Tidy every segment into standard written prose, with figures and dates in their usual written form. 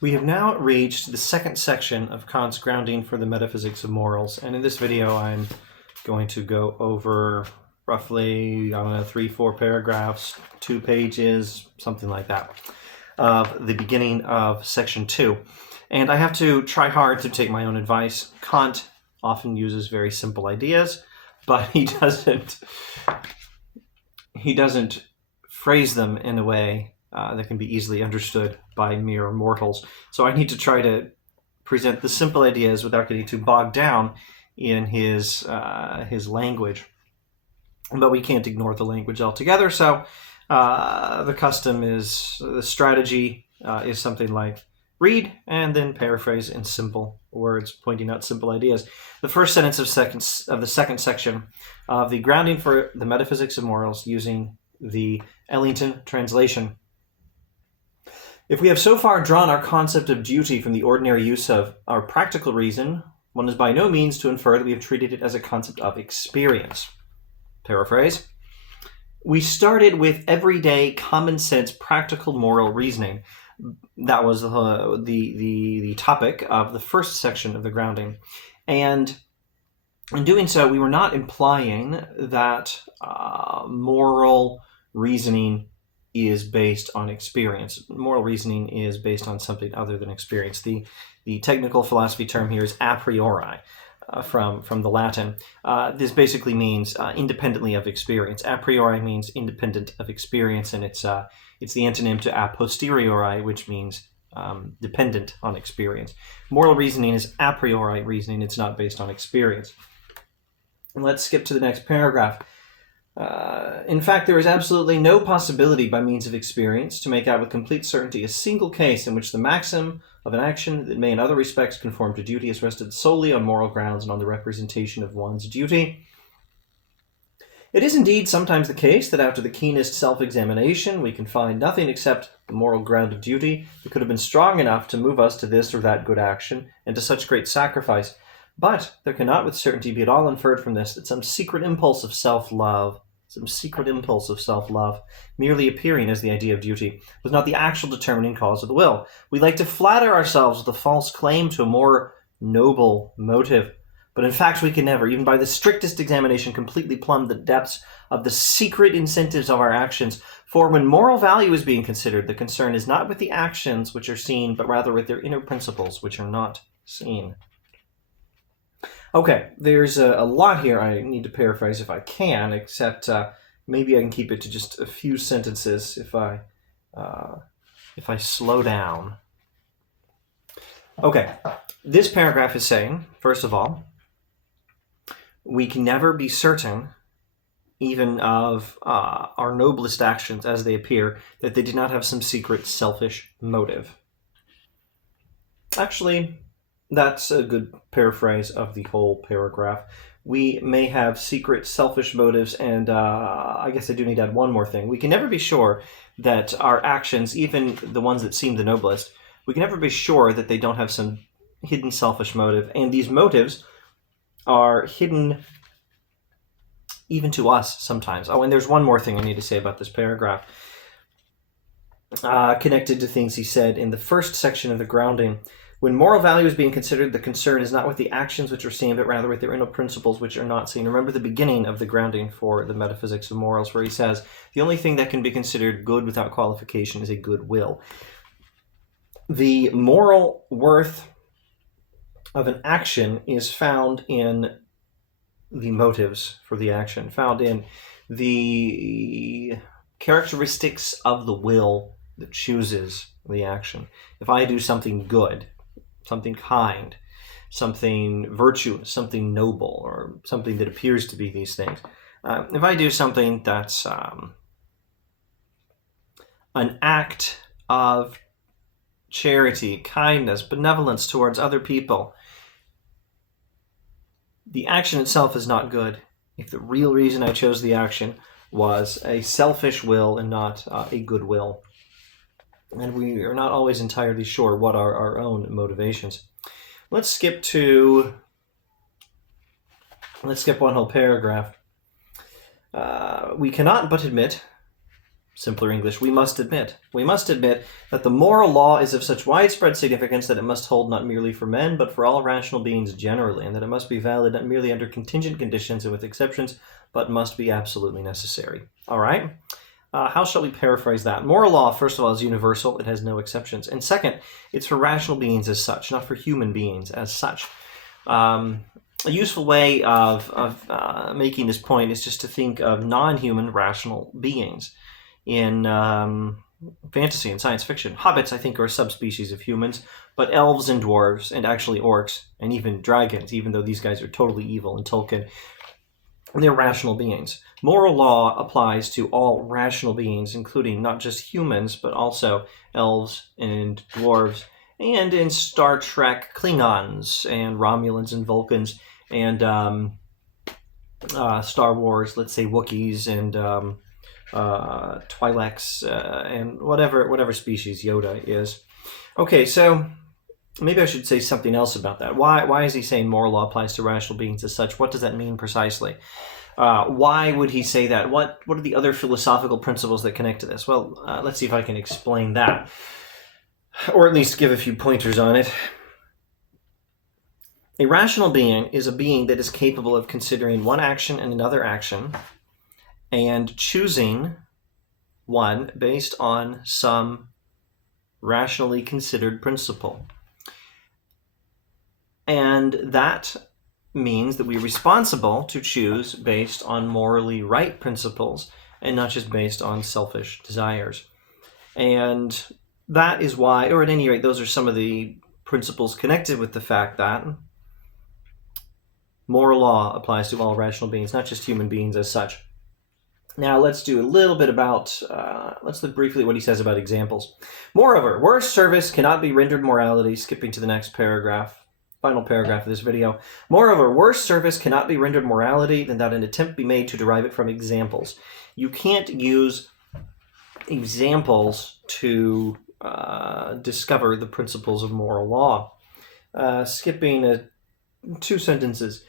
We have now reached the second section of Kant's grounding for the metaphysics of morals, and in this video I'm going to go over roughly, 3-4 paragraphs, 2 pages, something like that, of the beginning of section 2. And I have to try hard to take my own advice. Kant often uses very simple ideas, but he doesn't phrase them in a way that can be easily understood by mere mortals. So I need to try to present the simple ideas without getting too bogged down in his language. But we can't ignore the language altogether. So the strategy is something like read and then paraphrase in simple words, pointing out simple ideas. The first sentence of the second section of the grounding for the metaphysics of morals using the Ellington translation. If we have so far drawn our concept of duty from the ordinary use of our practical reason, one is by no means to infer that we have treated it as a concept of experience. Paraphrase. We started with everyday, common sense, practical moral reasoning. That was the topic of the first section of the grounding. And in doing so, we were not implying that moral reasoning is based on experience. Moral reasoning is based on something other than experience. The technical philosophy term here is a priori, from the Latin. This basically means independently of experience. A priori means independent of experience, and it's the antonym to a posteriori, which means dependent on experience. Moral reasoning is a priori reasoning. It's not based on experience. And let's skip to the next paragraph. In fact, there is absolutely no possibility by means of experience to make out with complete certainty a single case in which the maxim of an action that may in other respects conform to duty is rested solely on moral grounds and on the representation of one's duty. It is indeed sometimes the case that after the keenest self-examination we can find nothing except the moral ground of duty that could have been strong enough to move us to this or that good action and to such great sacrifice. But there cannot with certainty be at all inferred from this that some secret impulse of self-love, merely appearing as the idea of duty, was not the actual determining cause of the will. We like to flatter ourselves with a false claim to a more noble motive, but in fact we can never, even by the strictest examination, completely plumb the depths of the secret incentives of our actions. For when moral value is being considered, the concern is not with the actions which are seen, but rather with their inner principles which are not seen. Okay, there's a lot here I need to paraphrase if I can, except maybe I can keep it to just a few sentences if I slow down. Okay, this paragraph is saying, first of all, we can never be certain, even of our noblest actions as they appear, that they did not have some secret selfish motive. Actually, that's a good paraphrase of the whole paragraph. We may have secret selfish motives, and I guess I do need to add one more thing. We can never be sure that our actions, even the ones that seem the noblest, we can never be sure that they don't have some hidden selfish motive, and these motives are hidden even to us sometimes. Oh, and there's one more thing I need to say about this paragraph, connected to things he said in the first section of the grounding. When moral value is being considered, the concern is not with the actions which are seen, but rather with their inner principles which are not seen. Remember the beginning of the grounding for the metaphysics of morals, where he says, the only thing that can be considered good without qualification is a good will. The moral worth of an action is found in the motives for the action, found in the characteristics of the will that chooses the action. If I do something good, something kind, something virtuous, something noble, or something that appears to be these things. If I do something that's an act of charity, kindness, benevolence towards other people, the action itself is not good if the real reason I chose the action was a selfish will and not a good will. And we are not always entirely sure what are our own motivations. Let's skip one whole paragraph. We cannot but admit, simpler English, we must admit that the moral law is of such widespread significance that it must hold not merely for men, but for all rational beings generally, and that it must be valid not merely under contingent conditions and with exceptions, but must be absolutely necessary. All right? How shall we paraphrase that? Moral law, first of all, is universal. It has no exceptions. And second, it's for rational beings as such, not for human beings as such. A useful way of making this point is just to think of non-human rational beings. In fantasy and science fiction, hobbits, I think, are a subspecies of humans, but elves and dwarves, and actually orcs, and even dragons, even though these guys are totally evil in Tolkien, they're rational beings. Moral law applies to all rational beings, including not just humans, but also elves and dwarves, and in Star Trek, Klingons and Romulans and Vulcans, and Star Wars, let's say Wookiees and Twi'leks and whatever species Yoda is. Okay, so maybe I should say something else about that. Why is he saying moral law applies to rational beings as such? What does that mean precisely? Why would he say that? What are the other philosophical principles that connect to this? Well, let's see if I can explain that, or at least give a few pointers on it. A rational being is a being that is capable of considering one action and another action and choosing one based on some rationally considered principle. And that means that we're responsible to choose based on morally right principles and not just based on selfish desires. And that is why, or at any rate, those are some of the principles connected with the fact that moral law applies to all rational beings, not just human beings as such. Now let's do a little bit about, let's look briefly at what he says about examples. Moreover, worse service cannot be rendered morality, skipping to the next paragraph, final paragraph of this video. Moreover, worse service cannot be rendered morality than that an attempt be made to derive it from examples. You can't use examples to discover the principles of moral law. Skipping 2 sentences.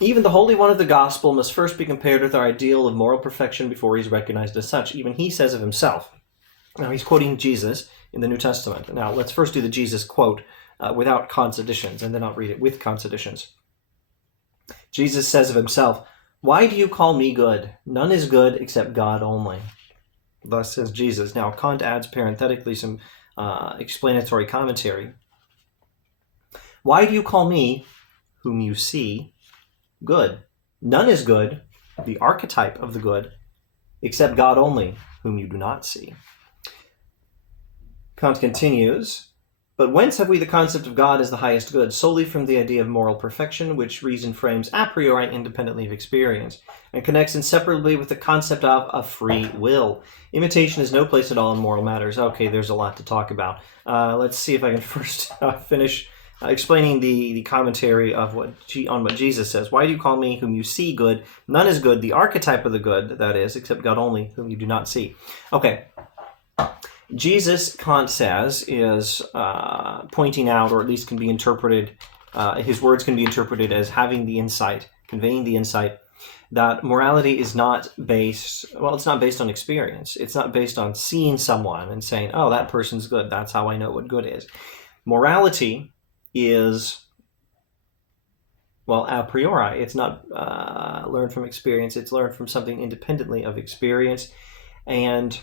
Even the Holy One of the Gospel must first be compared with our ideal of moral perfection before he's recognized as such. Even he says of himself. Now he's quoting Jesus in the New Testament. Now let's first do the Jesus quote without Kant's additions, and then I'll read it with Kant's additions. Jesus says of himself, "Why do you call me good? None is good except God only." Thus says Jesus. Now Kant adds parenthetically some explanatory commentary. Why do you call me, whom you see, good? None is good, the archetype of the good, except God only, whom you do not see. Kant continues, but whence have we the concept of God as the highest good? Solely from the idea of moral perfection, which reason frames a priori independently of experience, and connects inseparably with the concept of a free will. Imitation has no place at all in moral matters. Okay, there's a lot to talk about. Let's see if I can first finish explaining the commentary of what Jesus says. Why do you call me, whom you see, good? None is good, the archetype of the good, that is, except God only, whom you do not see. Okay. Jesus, Kant says, is pointing out, or at least can be interpreted, his words can be interpreted as having the insight, conveying the insight, that morality is not based, well, it's not based on experience. It's not based on seeing someone and saying, oh, that person's good, that's how I know what good is. Morality is, well, a priori. It's not learned from experience. It's learned from something independently of experience. And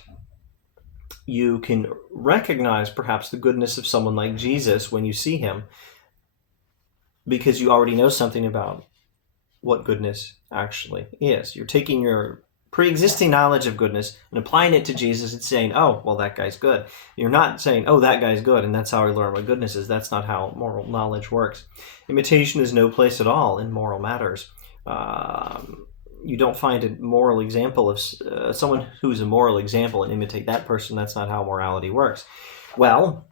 you can recognize perhaps the goodness of someone like Jesus when you see him because you already know something about what goodness actually is. You're taking your pre-existing knowledge of goodness and applying it to Jesus and saying, oh, well, that guy's good. You're not saying, oh, that guy's good, and that's how I learn what goodness is. That's not how moral knowledge works. Imitation is no place at all in moral matters. You don't find a moral example of someone who's a moral example and imitate that person. That's not how morality works. Well,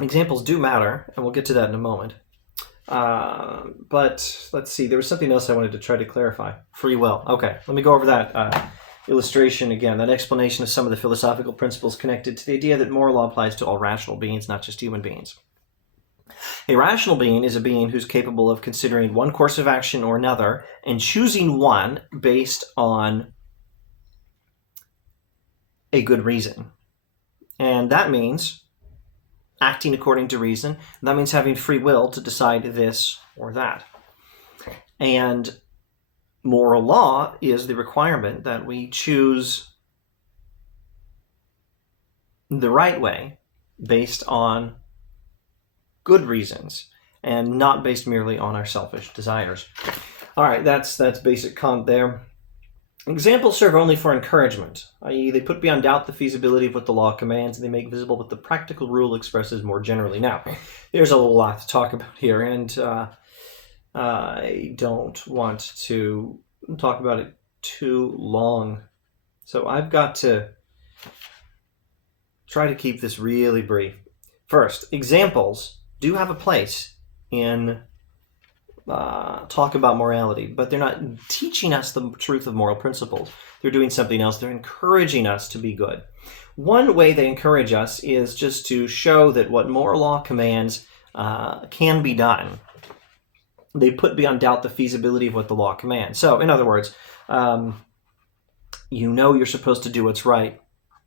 examples do matter, and we'll get to that in a moment. But let's see, there was something else I wanted to try to clarify. Free will. Okay, let me go over that illustration again, that explanation of some of the philosophical principles connected to the idea that moral law applies to all rational beings, not just human beings. A rational being is a being who's capable of considering one course of action or another and choosing one based on a good reason. And that means acting according to reason. That means having free will to decide this or that. And moral law is the requirement that we choose the right way based on good reasons and not based merely on our selfish desires. All right, that's basic Kant there. Examples serve only for encouragement, i.e. they put beyond doubt the feasibility of what the law commands, and they make visible what the practical rule expresses more generally. Now, there's a lot to talk about here, and I don't want to talk about it too long. So I've got to try to keep this really brief. First, examples do have a place in talk about morality, but they're not teaching us the truth of moral principles. They're doing something else. They're encouraging us to be good. One way they encourage us is just to show that what moral law commands can be done. They put beyond doubt the feasibility of what the law commands. So, in other words, you know you're supposed to do what's right,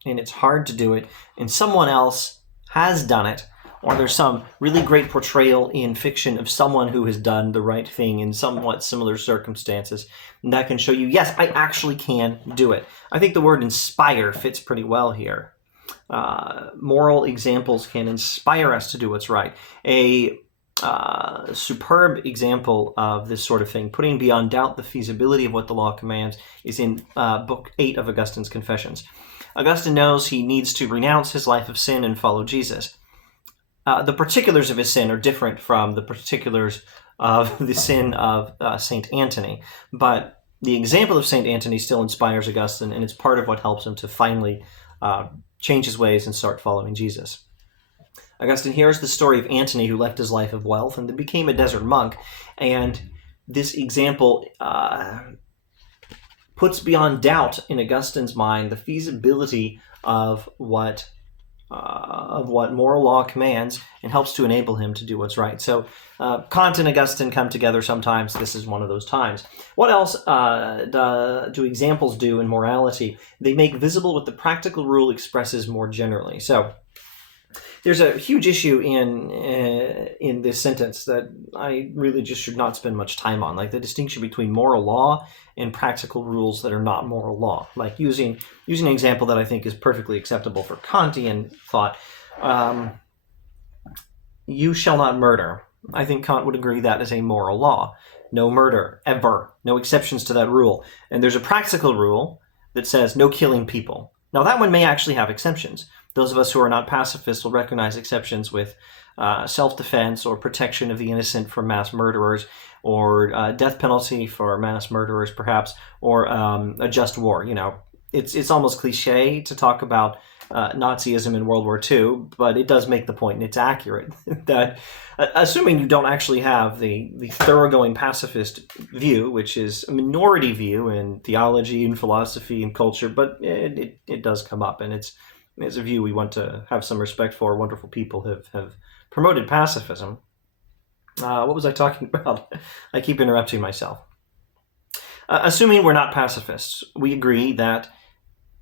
and it's hard to do it, and someone else has done it, or there's some really great portrayal in fiction of someone who has done the right thing in somewhat similar circumstances, and that can show you, yes, I actually can do it. I think the word inspire fits pretty well here. Moral examples can inspire us to do what's right. A superb example of this sort of thing, putting beyond doubt the feasibility of what the law commands, is in Book 8 of Augustine's Confessions. Augustine knows he needs to renounce his life of sin and follow Jesus. The particulars of his sin are different from the particulars of the sin of St. Anthony, but the example of St. Anthony still inspires Augustine, and it's part of what helps him to finally change his ways and start following Jesus. Augustine hears the story of Antony, who left his life of wealth and then became a desert monk, and this example puts beyond doubt in Augustine's mind the feasibility of what moral law commands, and helps to enable him to do what's right. So Kant and Augustine come together sometimes. This is one of those times. What else do examples do in morality? They make visible what the practical rule expresses more generally. So there's a huge issue in this sentence that I really just should not spend much time on, like the distinction between moral law and practical rules that are not moral law. Like using an example that I think is perfectly acceptable for Kantian thought, you shall not murder. I think Kant would agree that is a moral law. No murder, ever. No exceptions to that rule. And there's a practical rule that says no killing people. Now that one may actually have exceptions. Those of us who are not pacifists will recognize exceptions with self-defense or protection of the innocent from mass murderers, or death penalty for mass murderers, perhaps, or a just war. You know, it's almost cliche to talk about Nazism in World War II, but it does make the point, and it's accurate, that assuming you don't actually have the thoroughgoing pacifist view, which is a minority view in theology and philosophy and culture, but it does come up, and it's a view we want to have some respect for. Wonderful people have promoted pacifism. What was I talking about? I keep interrupting myself. Assuming we're not pacifists, we agree that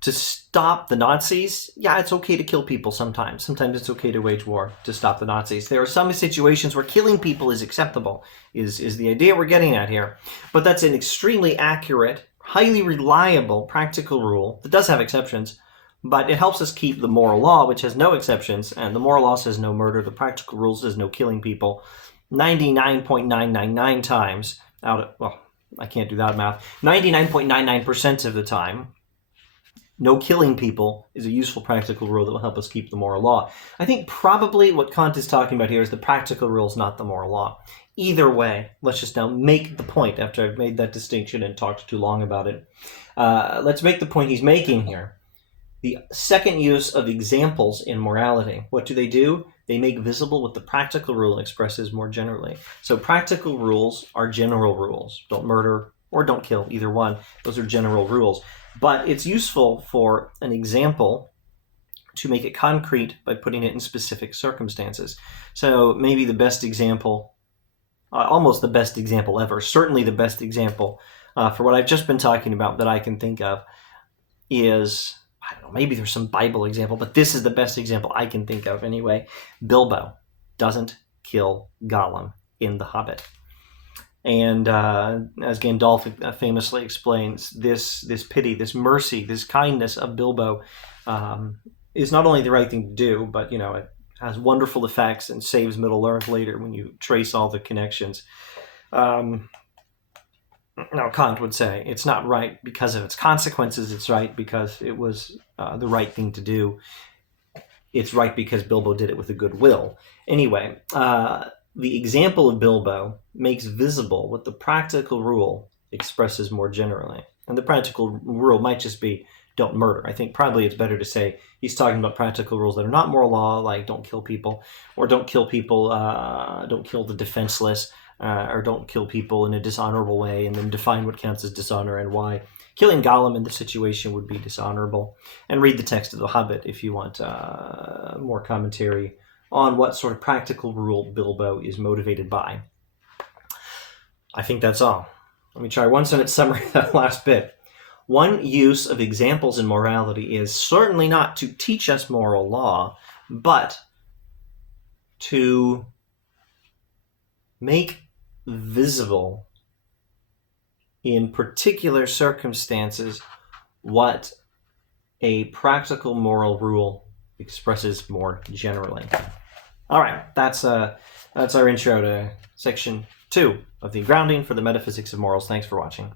to stop the Nazis, yeah, it's okay to kill people sometimes. Sometimes it's okay to wage war to stop the Nazis. There are some situations where killing people is acceptable, is the idea we're getting at here. But that's an extremely accurate, highly reliable, practical rule that does have exceptions, but it helps us keep the moral law, which has no exceptions, and the moral law says no murder. The practical rule says no killing people 99.999 times out of, well, I can't do that math, 99.99% of the time. No killing people is a useful practical rule that will help us keep the moral law. I think probably what Kant is talking about here is the practical rules, not the moral law. Either way, let's just now make the point after I've made that distinction and talked too long about it. Let's make the point he's making here. The second use of examples in morality. What do? They make visible what the practical rule expresses more generally. So practical rules are general rules. Don't murder or don't kill, either one. Those are general rules. But it's useful for an example to make it concrete by putting it in specific circumstances. So maybe the best example, almost the best example ever, certainly the best example for what I've just been talking about that I can think of is I don't know, maybe there's some Bible example, but this is the best example I can think of anyway. Bilbo doesn't kill Gollum in The Hobbit. And as Gandalf famously explains, this pity, this mercy, this kindness of Bilbo is not only the right thing to do, but it has wonderful effects and saves Middle Earth later when you trace all the connections. Now, Kant would say it's not right because of its consequences. It's right because it was the right thing to do. It's right because Bilbo did it with a good will. Anyway, the example of Bilbo makes visible what the practical rule expresses more generally. And the practical rule might just be don't murder. I think probably it's better to say he's talking about practical rules that are not moral law, like don't kill people, or don't kill people, don't kill the defenseless, or don't kill people in a dishonorable way, and then define what counts as dishonor and why killing Gollum in this situation would be dishonorable. And read the text of The Hobbit if you want more commentary on what sort of practical rule Bilbo is motivated by. I think that's all. Let me try one sentence summary of that last bit. One use of examples in morality is certainly not to teach us moral law, but to make visible in particular circumstances what a practical moral rule expresses more generally. All right, that's our intro to section 2 of the Grounding for the Metaphysics of Morals. Thanks for watching.